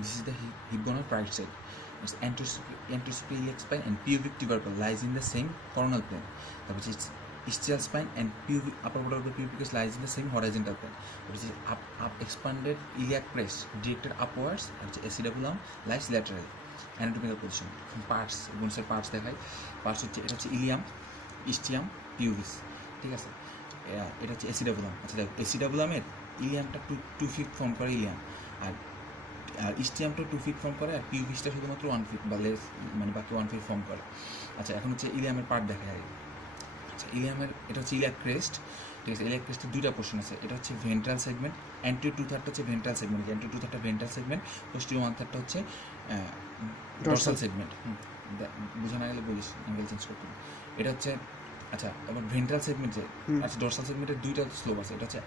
This is the hip bone of right side. It's anterior iliac spine and pubic tubercle lies in the same coronal plane. That which is ischial spine and pubic upper border of the pubicus lies in the same horizontal plane. Which is up expanded iliac crest directed upwards, and acidabulum lies laterally. Anatomical position. Parts, bones parts দেখাই। Parts হচ্ছে এটা হচ্ছে Ilium, ইস্টিয়াম, pubis. ঠিক আছে, এটা হচ্ছে অ্যাসিডাবুলাম। আচ্ছা দেখো, অ্যাসিডাবুলামের ইলিয়ামটা 2 ফিট ফর্ম করে ইলিয়াম, আর ইস্টিয়ামটা 2 ফিট ফর্ম করে, আর পিউবিসটা শুধুমাত্র 1 ফিট বা লেস, মানে বাকি 1 ফিট ফর্ম করে। আচ্ছা, এখন হচ্ছে ইলিয়ামের পার্ট দেখা যায়। আচ্ছা, ইলিয়ামের এটা হচ্ছে ইলিয়াক ক্রেস্ট। ঠিক আছে, ইলিয়াক ক্রেস্টের দুইটা পোর্শন আছে। এটা হচ্ছে ভেন্ট্রাল সেগমেন্ট, অ্যান্টিরিয়র 2/3 হচ্ছে ventral segment, anterior 2/3 ventral segment, posterior 1/3 হচ্ছে ডরসাল সেগমেন্ট। বুঝে না গেলে বলিস, অ্যাঙ্গেল চেঞ্জ করতে হবে। এটা হচ্ছে, আচ্ছা, এবার ভেন্ট্রাল সেগমেন্টে, আচ্ছা ডরসাল সেগমেন্টের দুইটা স্লোপ আছে। এটা হচ্ছে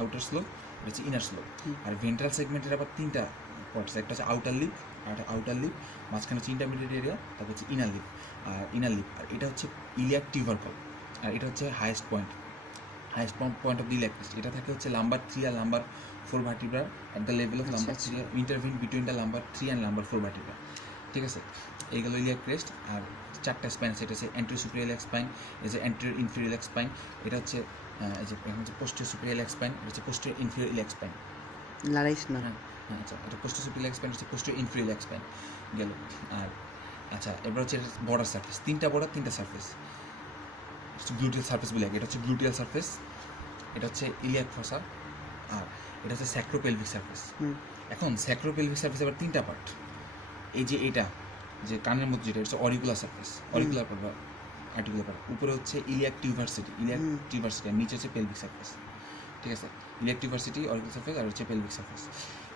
আউটার স্লোপ, এটা হচ্ছে ইনার স্লোপ। আর ভেন্ট্রাল সেগমেন্টের আবার 3টা পার্টস, একটা হচ্ছে আউটার লিপ, আর একটা আউটার লিপ, মাঝখানে হচ্ছে ইন্টারমিডিয়েট এরিয়া, তারপর হচ্ছে ইনার লিপ, আর এটা হচ্ছে ইলিয়াক টিউবারকল, আর এটা হচ্ছে highest point of the iliac crest. এটা থাকে হচ্ছে লাম্বার 3 আর lumbar 4 vertebra at the level of lumbar 3, intervene between the lumbar 3 and lumbar 4 vertebra. ঠিক আছে, এইগুলো ইলিয়াক ক্রেস্ট। আর 4টা স্পাইন আছে। এটা হচ্ছে অ্যান্টেরিয়র সুপিরিয়র ইলিয়াক স্পাইন, এই যে অ্যান্টেরিয়র ইনফেরিয়র ইলিয়াক স্পাইন, এটা হচ্ছে এই যে এখন হচ্ছে পোস্টেরিয়র সুপিরিয়র ইলিয়াক স্পাইন, এটা হচ্ছে পোস্টেরিয়র ইনফেরিয়র ইলিয়াক স্পাইন। লড়াইস না। হ্যাঁ, আচ্ছা, এটা পোস্টেরিয়র সুপিরিয়র ইলিয়াক স্পাইন হচ্ছে পোস্টেরিয়র ইনফেরিয়র ইলিয়াক স্পাইন গেল। আর আচ্ছা, এবার হচ্ছে বর্ডার সারফেস, 3টা বর্ডার 3টা সারফেস, গ্লুটিয়াল সারফেস বলে। এটা হচ্ছে গ্লুটিয়াল সারফেস, এটা হচ্ছে ইলিয়াক ফসা, আর এটা হচ্ছে স্যাক্রোপেলভিক সারফেস। এখন স্যাক্রোপেলভিক সারফেস আবার 3টা পার্ট। এই যে এটা যে কানের মধ্যে যেটা, এটা হচ্ছে অরিকুলার সারফেস, অরিকুলার পার্ট বা আর্টিকুলার পার্ট। উপরে হচ্ছে ইলিয়াক টিউভার্সিটি, আর নিচে হচ্ছে পেলভিক সারফেস। ঠিক আছে, ইলিয়াক টিউভার্সিটি, অরিকুলার সারফেস, আর হচ্ছে পেলভিক সারফেস।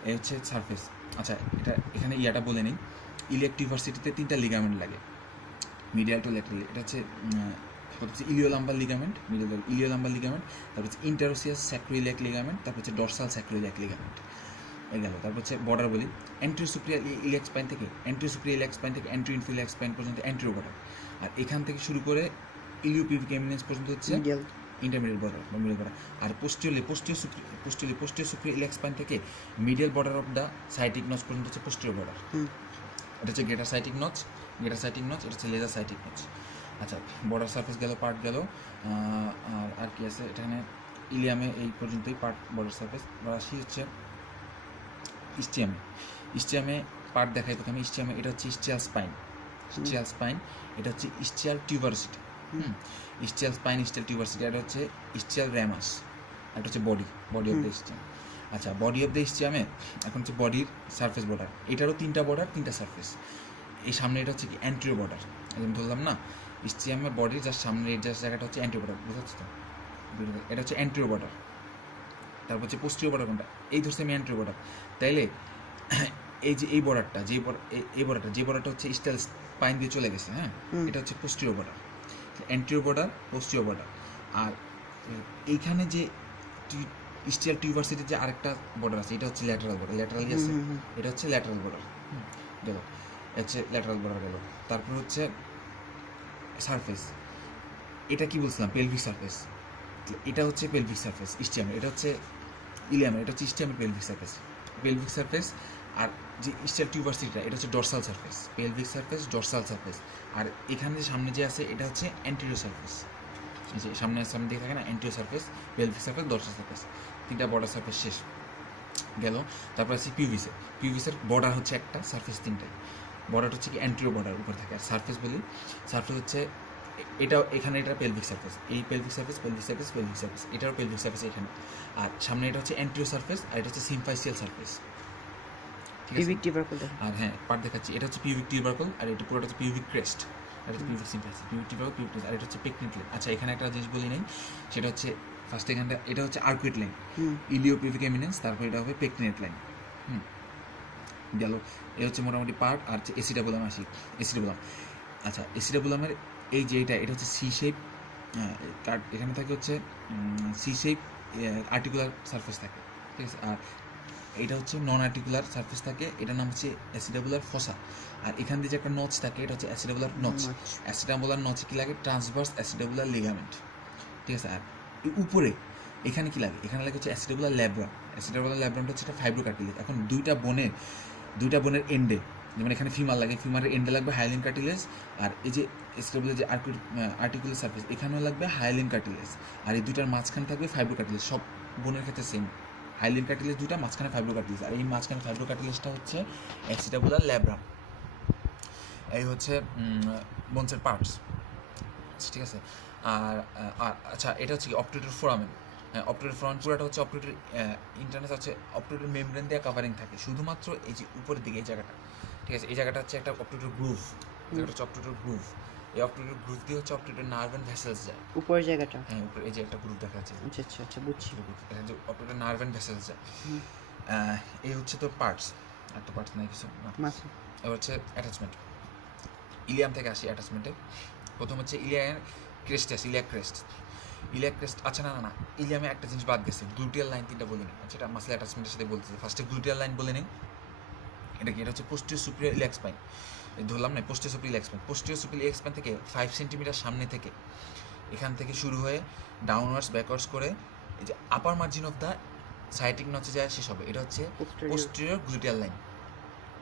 এই হচ্ছে সারফেস। আচ্ছা, এটা এখানে ইয়াটা বলে নিই, ইলিয়াক টিউভার্সিটিতে 3টা লিগামেন্ট লাগে, মিডিয়াল টু ল্যাটারাল। এটা হচ্ছে iliolumbar ligament, medial iliolumbar ligament, তারপর হচ্ছে ইন্টারোসিয়াস স্যাক্রোইলিয়াক লিগামেন্ট, তারপর হচ্ছে ডরসাল স্যাক্রোইলিয়াক লিগামেন্ট। এই গেল। তারপর হচ্ছে বর্ডার বলি, অ্যান্টেরিয়র সুপিরিয়র ইলিয়াক স্পাইন থেকে অ্যান্টেরিয়র ইনফেরিয়র ইলিয়াক স্পাইন পর্যন্ত অ্যান্টেরিয়র বর্ডার, আর এখান থেকে শুরু করে ইলিওপিউবিক এমিনেন্স পর্যন্ত হচ্ছে ইন্টারমিডিয়েট বর্ডার বা মিডল বর্ডার। আর পোস্টিরিয়র সুপিরিয়র ইলিয়াক স্পাইন থেকে medial border of the sciatic notch পর্যন্ত হচ্ছে পোস্টিরিয়র বর্ডার। এটা হচ্ছে গ্রেটার সাইটিক নচ, এটা হচ্ছে লেজার সাইটিক নচ। আচ্ছা, বর্ডার সারফেস গেল, পার্ট গেল। আর কি আছে এখানে, ইলিয়ামে এই পর্যন্তই পার্ট বর্ডার সারফেস। আসি হচ্ছে ইস্টিয়ামে পার্ট দেখাই প্রথমে। ইস্টিয়ামে এটা হচ্ছে ইস্টিয়াল স্পাইন, এটা হচ্ছে ইস্টিয়াল টিউবারসিটি। ইস্টিয়াল স্পাইন, ইস্টিয়াল টিউবারসিটি, এটা হচ্ছে ইস্টিয়াল র্যামাস, এটা হচ্ছে বডি অফ দ্য ইস্টিয়াম। আচ্ছা, বডি অফ দ্য ইস্টিয়ামে এখন হচ্ছে বডির সারফেস বর্ডার, এটারও 3টা বর্ডার 3টা সারফেস। এই সামনে এটা হচ্ছে কি অ্যান্টেরিয়র বর্ডার, আমি বললাম না, ইস্টিয়ামের বডির যার সামনে যার জায়গাটা হচ্ছে অ্যান্টেরিয়র বর্ডার, বুঝতে পারছো তো? এটা হচ্ছে অ্যান্টেরিয়র বর্ডার। তারপর হচ্ছে পোস্টেরিয়র বর্ডার কোনটা, এই ধরছে আমি অ্যান্টেরিয়র বর্ডার। তাইলে এই যে এই বর্ডারটা, যে বর্ডারটা হচ্ছে ইস্টাল স্পাইন দিয়ে চলে গেছে, হ্যাঁ, এটা হচ্ছে posterior border, anterior border, posterior border. আর এইখানে যে ইস্টিয়াল টিউবারসিটির যে আরেকটা বর্ডার আছে, এটা হচ্ছে ল্যাটারাল বর্ডার, ল্যাটারালি আছে, এটা হচ্ছে ল্যাটারাল বর্ডার গেল, হচ্ছে ল্যাটারাল বর্ডার গেল। তারপর হচ্ছে সারফেস, এটা কি বলছিলাম, পেলভিক সারফেস। এটা হচ্ছে পেলভিক সারফেস ইস্টিয়ামের, এটা হচ্ছে ইলিয়ামের, এটা হচ্ছে ইস্টিয়ামের পেলভিক সারফেস। আর যে ইস্টিয়াল টিউবারসিটিটা, এটা হচ্ছে dorsal surface, pelvic surface, dorsal surface. আর এখানে যে সামনে যে আছে, এটা হচ্ছে অ্যান্টেরিয়র সারফেস, এই যে সামনে দিকে থাকে না, anterior surface, pelvic surface, dorsal surface, 3টা বর্ডার সারফেস শেষ গেল। তারপর আছে পিউভিসের বর্ডার হচ্ছে একটা, সারফেস 3টাই। বর্ডার হচ্ছে কি অ্যান্টেরিয়র বর্ডার উপর থাকে। আর সারফেস বলি, সারফেস হচ্ছে এখানে এটা পেলভিক সারফেস, এই পেলভিক সারফেস, এটারও পেলভিক সারফেস এখানে। আর সামনে এটা হচ্ছে অ্যান্টেরিয়র সারফেস, আর এটা হচ্ছে সিম্ফাইসিয়াল সারফেস। Pubic tubercle. আর হ্যাঁ, পার্ট দেখাচ্ছি, এটা হচ্ছে পিউবিক টিউবারকল, আর এটা পুরোটা হচ্ছে পিউবিক ক্রেস্ট, এটা হচ্ছে pubic symphysis, pubic tubercle, pubic crest, আর এটা হচ্ছে পেকনেট লাইন। আচ্ছা, এখানে একটা জিনিস বলি নাই, সেটা হচ্ছে ফার্স্ট এখানটা, এটা হচ্ছে আর্কুয়েট লাইন, ইলিওপিউবিক এমিনেন্স, তারপর এটা হবে পেকনেট লাইন গেল। এ হচ্ছে মোটামুটি পার্ট। আর হচ্ছে এসিডাবুলাম আসি, আচ্ছা, এসিডাবুলামের এই যে এটা হচ্ছে সি শেপ, এখানে থাকে হচ্ছে সি শেপ আর্টিকুলার সারফেস থাকে, ঠিক আছে। আর এটা হচ্ছে নন আর্টিকুলার সারফেস থাকে, এটার নাম হচ্ছে অ্যাসিডাবুলার ফসা। আর এখান দিয়ে যে একটা নচ থাকে, এটা হচ্ছে অ্যাসিডাবুলার নচ। অ্যাসিডাবুলার নচে কি লাগে, ট্রান্সভার্স অ্যাসিডাবুলার লিগামেন্ট, ঠিক আছে। আর উপরে এখানে কি লাগে, এখানে লাগে হচ্ছে অ্যাসিডাবুলার ল্যাব্রাম। অ্যাসিডাবুলার ল্যাব্রামটা হচ্ছে একটা ফাইব্রোকার্টিলেজ। এখন দুইটা বোনের দুইটা বোনের এন্ডে, যেমন এখানে ফিমার লাগে, ফিমারের এন্ডে লাগবে হায়ালিন কার্টিলেজ, আর এই যে স্ক্যাপুলার যে আর্টিকুলার সার্ফেস এখানেও লাগবে হায়ালিন কার্টিলেজ, আর এই দুইটার মাঝখানে থাকবে ফাইব্রো কার্টিলেজ। সব বোনের ক্ষেত্রে সেম, হায়ালিন কার্টিলেজ দুইটা, মাঝখানে ফাইব্রো কার্টিলেজ, আর এই মাঝখানে ফাইব্রো কার্টিলেজটা হচ্ছে অ্যাক্সিটাবুলার ল্যাব্রাম। এই হচ্ছে বোনসের পার্টস, ঠিক আছে। আর আচ্ছা, এটা হচ্ছে কি অপটেটর ফোরামেন। হ্যাঁ, অপটেটর ফোরামেন পুরোটা হচ্ছে অপটেটর ইন্টারনেস হচ্ছে অপটেটর মেমব্রেন দিয়ে কাভারিং থাকে, শুধুমাত্র এই যে উপরের দিকে এই জায়গাটা, ঠিক আছে, এই জায়গাটা হচ্ছে একটা অপটেটর গ্রুভ, জায়গাটা হচ্ছে অপটেটর গ্রুভ। এই অপটেটর গ্রুভ দিয়ে হচ্ছে অপটেটর নার্ভ অ্যান্ড ভেসেলস যায়। উপরের জায়গাটা? হ্যাঁ, উপরে এই যে একটা গ্রুভ দেখা যাচ্ছে। আচ্ছা আচ্ছা আচ্ছা, বুঝছি। এটা যে অপটেটর নার্ভ অ্যান্ড ভেসেলস যায়। এই হচ্ছে তোর পার্টস, আর তো পার্টস নাই কিছু না। এবার হচ্ছে অ্যাটাচমেন্ট, ইলিয়াম থেকে আসি অ্যাটাচমেন্টে। প্রথম হচ্ছে ইলিয়াম ক্রেস্ট আছে, ইলিয়াক ক্রেস্ট। ইলিয়াক ক্রেস্ট, আচ্ছা না না না, ইলিয়ামে একটা জিনিস বাদ গেছে, গ্লুটিয়াল লাইন তিনটা বলে নিই। আচ্ছা, এটা মাসল অ্যাটাচমেন্টের সাথে বলতেছে। ফার্স্টে গ্লুটিয়াল লাইন বলে নিই। এটা কি? এটা হচ্ছে পোস্টিরিয়র সুপিরিয়র ইলিয়াক স্পাইন। ধরলাম না, posterior superior iliac spine. Posterior superior iliac spine থেকে 5 সেন্টিমিটার সামনে থেকে, এখান থেকে শুরু হয়ে ডাউনওয়ার্ডস ব্যাকওয়ার্ডস করে এই যে upper margin of the sciatic নচে যায় শেষ হবে। এটা হচ্ছে posterior gluteal line.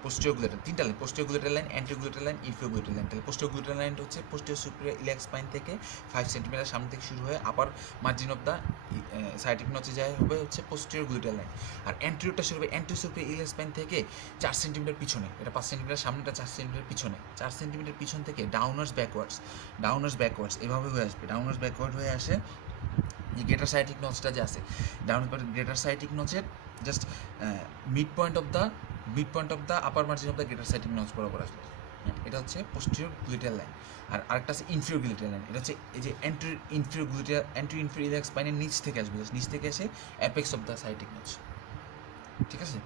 Posterior gluteal তিনটা line, posterior gluteal line, anterior gluteal line, inferior gluteal line. তাহলে পোস্টিরিয়র গ্লুটার লাইনটা হচ্ছে পোস্টিরিয়র সুপিরিয়র ইলিয়াক স্পাইন থেকে 5 সেন্টিমিটার সামনে থেকে শুরু হয়ে আপার মার্জিন অফ দ্য সাইটিক নচে যায় হবে হচ্ছে পোস্টিরিয়র গ্লুটার লাইন। আর অ্যান্টেরিয়রটা শুরু হবে অ্যান্টেরিয়র সুপিরিয়র ইলিয়াক স্পাইন থেকে 4 সেন্টিমিটার পিছনে, এটা 5 সেন্টিমিটার সামনে, এটা 4 সেন্টিমিটার পিছনে। 4 সেন্টিমিটার পিছন থেকে ডাউনার্স ব্যাকওয়ার্ডস এভাবে হয়ে আসবে। ডাউনার্স ব্যাকওয়ার্ড হয়ে আসে যে গ্রেটার সাইটিক নচটা যে আছে, গ্রেটার সাইটিক নচের just midpoint of the upper margin of the greater sciatic notch বরাবর আসবে। এটা হচ্ছে পোস্টিরিয়র গ্লুটিয়াল লাইন। আর আরেকটা আছে ইনফিরিয়র গ্লুটিয়াল লাইন। এটা হচ্ছে এই যে ইনফিরিয়র ইলিয়াক স্পাইনের নিচ থেকে আসবে, নিচ থেকে এসে apex of the sciatic notch, ঠিক আছে।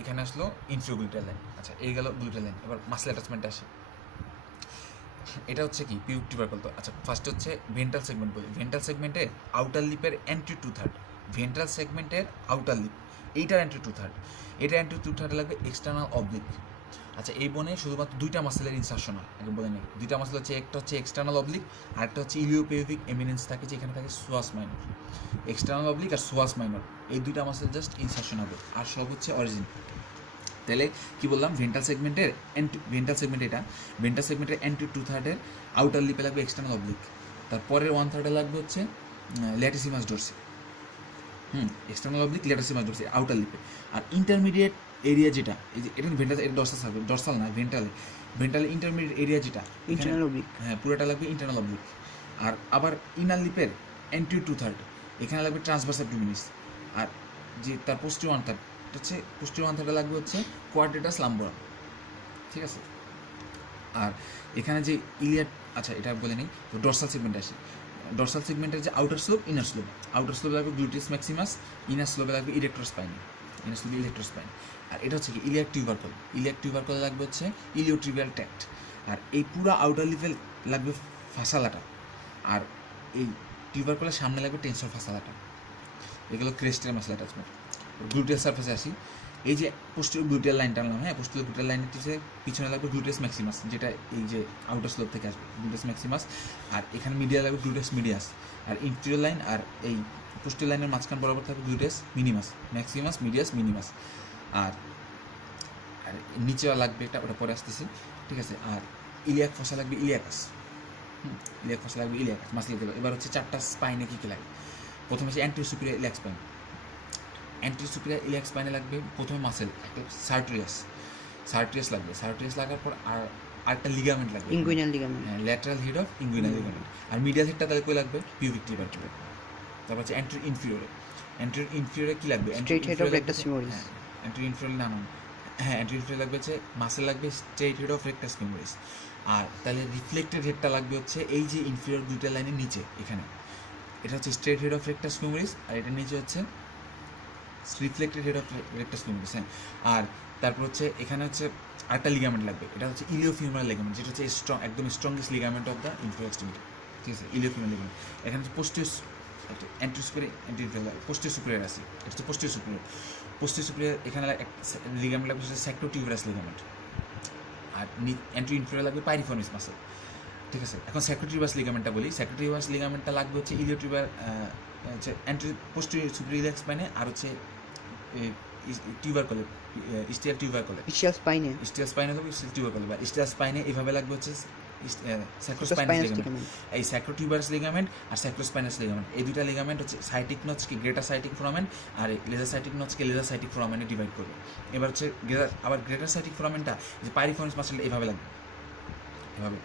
এখানে আসলো ইনফিরিয়র গ্লুটিয়াল লাইন। আচ্ছা, এই গেল গ্লুটিয়াল লাইন। এবার মাসল অ্যাটাচমেন্টে আসে। এটা হচ্ছে কি পিউক টিউবারকল। তো আচ্ছা, ফার্স্ট হচ্ছে ভেন্ট্রাল সেগমেন্ট বলি। ভেন্ট্রাল সেগমেন্টের আউটার লিপের অ্যান্টেরিয়র 2/3, ভেন্ট্রাল সেগমেন্টের আউটার লিপ এইটার অ্যান্টেরিয়র 2/3, এটা অ্যান্টেরিয়র 2/3 লাগবে এক্সটার্নাল অবলিক। আচ্ছা, এই বনে শুধুমাত্র দুইটা মাসেলের ইনসারশন হয়, আগে বলে নেই। দুইটা মাসেল হচ্ছে, একটা হচ্ছে এক্সটার্নাল অবলিক, আর একটা হচ্ছে ইলিওপেভিক এমিনেন্স থাকে, যে এখানে থাকে সোয়াস মাইনর। এক্সটার্নাল অবলিক আর সোয়াস মাইনর, এই দুইটা মাসেল জাস্ট ইনসারশন হবে, আর সব হচ্ছে অরিজিন। তাহলে কি বললাম, ভেন্ট্রাল সেগমেন্টের অ্যান্টেরিয়র 2/3 আউটার লিপে লাগবে এক্সটার্নাল অবলিক, তারপরের 1/3 লাগবে হচ্ছে latissimus dorsi. External oblique, latissimus dorsi outer লিপে। আর ইন্টারমিডিয়েট এরিয়া যেটা, এই যে এটা ভেন্ট্রাল, এটা ডরসাল না, ভেন্ট্রালে ইন্টারমিডিয়েট এরিয়া যেটা, ইন্টারনাল অবলিক, হ্যাঁ পুরোটা লাগবে ইন্টারনাল অবলিক। আর আবার ইনার লিপের অ্যান্টেরিয়র 2/3 এখানে লাগবে ট্রান্সভার্স অ্যাবডোমিনিস। আর যে তার পোস্টেরিয়র 1/3 হচ্ছে, পোস্টেরিয়র 1/3 লাগবে হচ্ছে কোয়াড্রেটাস লাম্বোরাম, ঠিক আছে। আর এখানে যে ইলিয়াড, আচ্ছা এটা বলে নেই। তো ডরসাল সেগমেন্টে আসি। ডরসাল সেগমেন্টের যে outer slope, inner slope. Outer স্লোপে লাগবে গ্লুটিয়াস ম্যাক্সিমাস, ইনার স্লোপে লাগবে ইলেক্ট্রো স্পাইন। আর এটা হচ্ছে কি ইলিয়াক টিউবারকলে লাগবে হচ্ছে ইলিওট্রিভিয়াল ট্র্যাক্ট। আর এই পুরো আউটার লিপে লাগবে ফাসালাটা, আর এই টিউবারকলের সামনে লাগবে টেন্সর ফাসালাটা। এগুলো ক্রেস্টের মাসল অ্যাটাচমেন্ট। গ্লুটিয়াল সারফেসে আসি। এই যে পোস্টেরিয়র গ্লুটিয়াল লাইন টানলাম, হ্যাঁ, পোস্টেরিয়র গ্লুটিয়াল লাইনের পিছনে লাগবে গ্লুটিয়াস ম্যাক্সিমাস, যেটা এই যে আউটার স্লোপ থেকে আসবে গ্লুটিয়াস ম্যাক্সিমাস। আর এখানে মিডিয়া লাগবে গ্লুটিয়াস মিডিয়াস। আর ইনফিরিয়র লাইন আর এই পোস্টেরিয়র লাইনের মাঝখান বরাবর থাকবে গ্লুটিয়াস ম্যাক্সিমাস মিডিয়াস। আর আর নিচেও লাগবে একটা, ওটা পরে আসতেছি, ঠিক আছে। আর ইলিয়াক ফসা লাগবে ইলিয়াকাস, মাসল গেল। এবার হচ্ছে 4টা স্পাইনে কী কী লাগে। প্রথমে হচ্ছে anterior superior iliac spine. Anterior superior iliac স্পাইনে লাগবে প্রথমে মাসেল, একটা সার্ট্রিয়াস লাগবে। সার্ট্রিয়াস লাগার পর আর আরেকটা লিগামেন্ট লাগবে, ইনগুইনাল লিগামেন্ট, হ্যাঁ, lateral head of inguinal ligament. আর মিডিয়াল হেডটা তাহলে কই লাগবে, পিউবিক টিউবারকুলে। তারপর হচ্ছে অ্যান্টেরিয়র ইনফিরিয়রে কী লাগবে, straight head of rectus femoris. Anterior inferior anterior inferior লাগবে হচ্ছে মাসেল লাগবে straight head of rectus femoris. আর তাহলে রিফ্লেক্টেড হেডটা লাগবে হচ্ছে এই যে ইনফিরিয়র গ্লুটিয়াল লাইনের নিচে, এখানে এটা হচ্ছে straight head of rectus femoris, আর এটার নিচে হচ্ছে reflected head of rectus femoris. হ্যাঁ, আর তারপর হচ্ছে এখানে হচ্ছে আরেকটা লিগামেন্ট লাগবে, এটা হচ্ছে ইলিওফিউমারাল লিগামেন্ট, যেটা হচ্ছে একদম strongest ligament of the inferior extremity, ঠিক আছে, ইলিওফিউমারাল লিগামেন্ট। এখানে হচ্ছে পোস্টিরিয়র সুপিরিয়র আছে, এটা হচ্ছে পোস্টিরিয়র সুপিরিয়র। এখানে লিগামেন্ট লাগবে হচ্ছে স্যাক্রোটিউবারাস লিগামেন্ট। আর অ্যান্টেরিয়র ইনফিরিয়র লাগবে পাইরিফর্মিস মাসল, ঠিক আছে। এখন স্যাক্রোটিউবারাস লিগামেন্টটা বলি। স্যাক্রোটিউবারাস লিগামেন্টটা লাগবে হচ্ছে পোস্টেরিয়র সুপিরিয়র ইলিয়াক স্পাইনে, আর হচ্ছে টিউবারকলে ইস্টিয়াল টিউবারকলে, ইসচিয়াল স্পাইনে ইস্টিয়াল স্পাইনে লাগবে, ইস্টিয়াল টিউবারকলে বা ইস্টিয়াল স্পাইনে এইভাবে লাগবে হচ্ছে স্যাক্রোস্পাইনাস স্পাইনাস লিগামেন্ট। লিগামেন্ট এই স্যাক্রোটিউবারাস লিগামেন্ট আর স্যাক্রোস্পাইনাস লিগামেন্ট এই দুইটা লিগামেন্ট হচ্ছে সাইটিক নচকে গ্রেটার সাইটিক ফোরামেন আর লেজার সাইটিক নচকে লেজার সাইটিক ফোরামেনে ডিভাইড করবে। এবার হচ্ছে আবার গ্রেটার সাইটিক ফোরামেনটা যে পাইরিফর্মিস মাসেলটা এভাবে লাগবে, এভাবে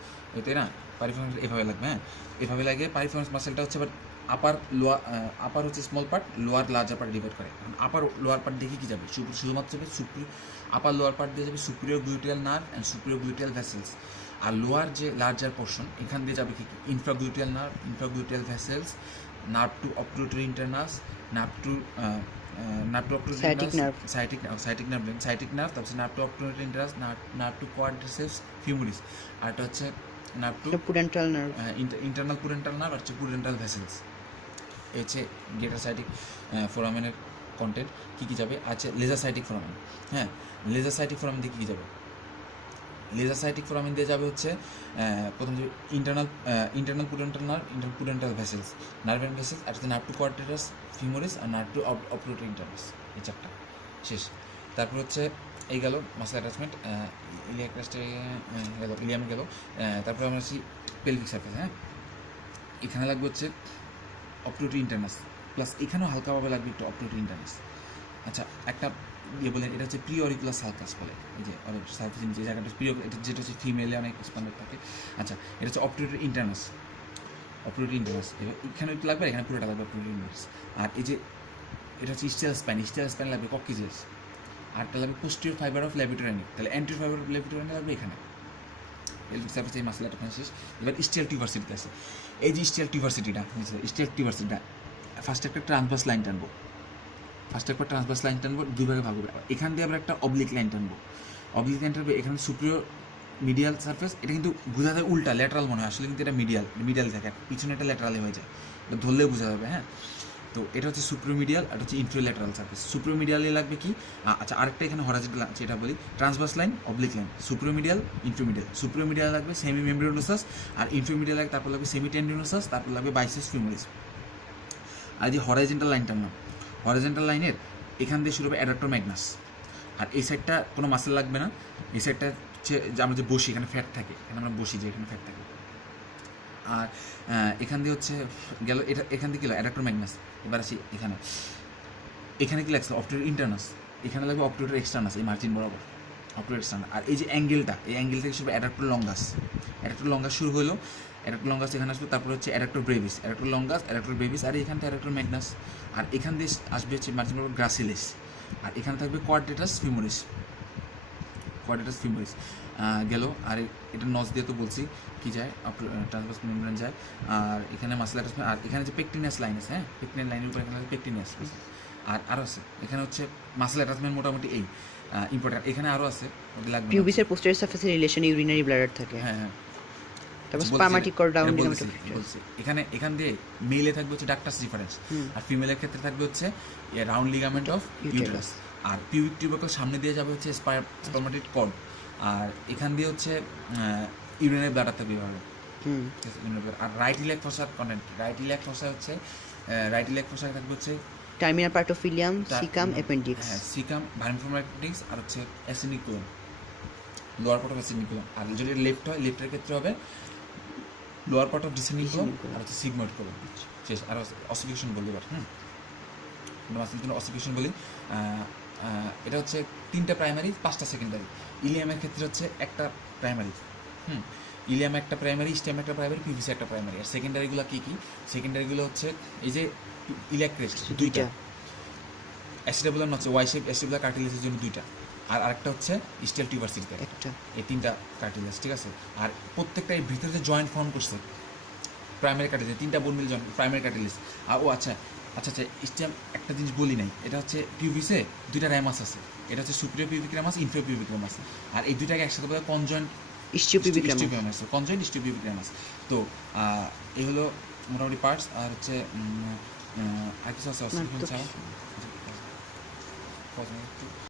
তাই না, পাইরিফর্মিস এভাবে লাগবে, হ্যাঁ এভাবে লাগে। পাইরিফর্মিস মাসেলটা হচ্ছে আবার আপার হচ্ছে small part, lower larger part divide করে। আপার লোয়ার পার্ট দেখে কি যাবে, শুধুমাত্র যাবে আপার লোয়ার পার্ট দিয়ে যাবে superior gluteal nerve and superior gluteal vessels. আর লোয়ার যে লার্জার পোর্শন এখান দিয়ে যাবে কি infragluteal nerve, infragluteal vessels, nerve to obturator internus, nerve to obturator sciatic nerve, তারপর nerve to obturator internus, nerve to quadriceps femoris, আর এটা হচ্ছে nerve to pudendal nerve, internal pudendal nerve আর হচ্ছে পুডেন্টাল ভেসেলস। এই হচ্ছে গ্রেটার সাইটিক ফোরামেনের কন্টেন্ট কী কী যাবে। আছে লেজার সাইটিক ফোরামেন, হ্যাঁ লেজার সাইটিক ফোরামেন দিয়ে কী যাবে, লেজার সাইটিক ফোরামেন দিয়ে যাবে হচ্ছে প্রথম যে internal pudendal nerve, internal pudendal vessels, nerve and vessels, আর হচ্ছে নার্ভ টু কোয়াড্রিটাস ফিউমোরিস আর নার্ভ টু অপটুটরি ইন্টারনাস, এই চারটা শেষ। তারপর হচ্ছে এই গেল মাসেল অ্যাটাচমেন্ট, ইলিয়াক ক্রাস্টে গেল, ইলিয়ামে গেল। তারপরে আমরা আসি পেলভিক সারফেস, হ্যাঁ এখানে লাগবে হচ্ছে অপটুটরি ইন্টারনাস প্লাস এখানেও হালকাভাবে লাগবে একটু অপটুটরি ইন্টারনাস। আচ্ছা একটা বলেন এটা হচ্ছে প্রি অরিকুলার সার্কাস বলে, এই যে সার্ফেস যে জায়গাটা এটা যেটা হচ্ছে ফিমেলে অনেক এক্সপান্ডেড থাকে। আচ্ছা এটা হচ্ছে অপটুটরি ইন্টারনাস, এবার এখানে একটু লাগবে, এখানে পুরোটা লাগবে অপটুটরি ইন্টারনাস। আর এই যে এটা হচ্ছে ইস্টিয়াল স্পাইন লাগবে ককিজিয়াস, আর এটা লাগবে পোস্টিরিয়র ফাইবার অফ ল্যাবিটোরানি, তাহলে অ্যান্টিরিয়র ফাইবার অফ ল্যাবিটোরানি লাগবে এখানে। পেলভিক সারফেস এই মাসেল অ্যাটাচমেন্ট শেষ। এবার ইস্টিয়াল টিউবারসিটিতে আছে, এই যে ইস্টিয়াল টিউবারসিটিটা ফার্স্ট একটা ট্রান্সভার্স লাইন টানবো, দুই ভাগে ভাগ হবে। এখান দিয়ে আমরা একটা অবলিক লাইন টানবো, এখানে সুপ্রিয়র মিডিয়াল সারফেস, এটা কিন্তু বোঝা যায় উল্টা ল্যাটারাল মনে হয়, আসলে কিন্তু এটা মিডিয়াল থাকে, পিছনে এটা ল্যাটারালে হয়ে যায়, এটা ধরলেও বোঝা যাবে। হ্যাঁ তো এটা হচ্ছে সুপ্রিয়র মিডিয়াল, এটা হচ্ছে ইনফিরিয়র ল্যাটারাল সারফেস। সুপ্রিয়র মিডিয়ালে লাগবে কি, আচ্ছা আরেকটা এখানে হরাইজন্টাল আছে, এটা বলি ট্রান্সভার্স লাইন, অবলিক লাইন, সুপ্রিয়র মিডিয়াল, ইনফিরিয়র সুপ্রিয়র মিডিয়াল লাগবে সেমি মেমব্রেনোসাস, আর ইনফিরিয়র মিডিয়াল লাগবে, তারপর লাগবে সেমি টেন্ডিনোসাস, তারপর লাগবে বাইসেস ফিউমোরিস। আর যে হরাইজন্টাল লাইনটার নাম, হরাইজন্টাল লাইনের এখান দিয়ে শুরু হবে অ্যাডাক্টর ম্যাগনাস, আর এই সাইডটা কোনো মাসেল লাগবে না, এই সাইডটা হচ্ছে যে আমরা যে বসি এখানে ফ্যাট থাকে, এখানে আমরা বসি যে এখানে ফ্যাট থাকে। আর এখান দিয়ে হচ্ছে গেল, এটা এখান দিয়ে গেলো অ্যাডাক্টর ম্যাগনাস। এবার আসি এখানে কি লাগছে অপটুটরি ইন্টারনাস, এখানে লাগবে অপটুটরি এক্সটার্নাস, এই মার্জিন বরাবর অপটুটরি এক্সটার্নাস। আর এই যে অ্যাঙ্গেলটা, এই অ্যাঙ্গেল থেকে শুরু অ্যাডাক্টর লঙ্গাস শুরু হলো, অ্যাডাক্টর লঙ্গাস এখানে আসবে, তারপর হচ্ছে adductor brevis, adductor longus, adductor brevis, আর এখানটা অ্যাডাক্টর ম্যাগনাস। আর এখান দিয়ে আসবে হচ্ছে মার্জিন বরাবর গ্রাসিলিস, আর এখানে থাকবে কোয়াড্রেটাস ফিউমোরিস গেল। আর এটা নস দিয়ে তো বলছি কি যায়, ট্রান্সভার্স মেমব্রেন যায়। আর এখানে মাসেল অ্যাটাচমেন্ট, আর এখানে যে পেকটিনিয়াস লাইন আছে, হ্যাঁ পেকটিনিয়াস লাইনের উপর এখানে পেকটিনিয়াস, আর আরও আছে এখানে হচ্ছে মাসেল অ্যাটাচমেন্ট মোটামুটি এই ইম্পর্টেন্ট। এখানে আরও আছে, ওটা লাগবে পিউবিসের পোস্টেরিয়র সারফেসের রিলেশন ইউরিনারি ব্লাডার থাকে, হ্যাঁ তারপর স্পার্মাটিক কর্ড ডাউন বলছি। এখান দিয়ে মেলে থাকবে হচ্ছে ডাক্টাস ডিফারেন্স, আর ফিমেলের ক্ষেত্রে থাকবে হচ্ছে রাউন্ড লিগামেন্ট অফ ইউটেরাস। আর পিউবিক টিউবারকল সামনে দিয়ে যাবে হচ্ছে স্পার্মাটিক কর্ড, আর এখান দিয়ে হচ্ছে ইউরিনারি ব্লাডার থাকবে এভাবে। আর right iliac fossa content, right iliac fossa থাকবে হচ্ছে terminal part of ileum, caecum, appendix, হ্যাঁ সিকাম, ভার্মিফর্ম অ্যাপেন্ডিক্স, আর হচ্ছে ascending colon, lower part of ascending colon. আর যদি লেফট হয়, লেফটের ক্ষেত্রে হবে lower part of descending colon আর হচ্ছে সিগময়েড কোলম শেষ। আর অসিফিকেশন বলি এবার, অসিফিকেশন বলি। এটা হচ্ছে 3টা প্রাইমারি 5টা সেকেন্ডারি। ইলিয়ামের ক্ষেত্রে হচ্ছে একটা প্রাইমারি, ইলিয়াম একটা প্রাইমারি, স্টেম একটা প্রাইমারি, পিভিসি একটা প্রাইমারি। আর সেকেন্ডারিগুলো কী কী, সেকেন্ডারিগুলো হচ্ছে এই যে ইলিয়াক ক্রেস্ট 2টা, অ্যাসিডাবুলার হচ্ছে ওয়াই শেপ অ্যাসিডাবুলার কার্টিলেজের জন্য 2টা, আর আরেকটা হচ্ছে ইস্টিয়াল টিউবারসিটিতে একটা, এই 3টা কার্টিলেজ, ঠিক আছে। আর প্রত্যেকটা এই ভিতরে যে জয়েন্ট ফর্ম করছে প্রাইমারি কার্টিলেজ, 3টা বোন মিলে জয়েন্ট প্রাইমারি কার্টিলেজ। আর আচ্ছা স্টেম একটা জিনিস বলি নাই, এটা হচ্ছে পিউভিসে 2টা র্যামাস আছে, এটা হচ্ছে সুপিরিয়র পিউবিক র্যামাস, ইনফিরিয়র পিউবিক র্যামাস। আর এই দুইটাকে একসাথে বলে কনজয়েন্ট ইস্টিওপিউবিক র্যামাস। তো এই হলো মোটামুটি পার্টস। আর হচ্ছে আর কিছু আছে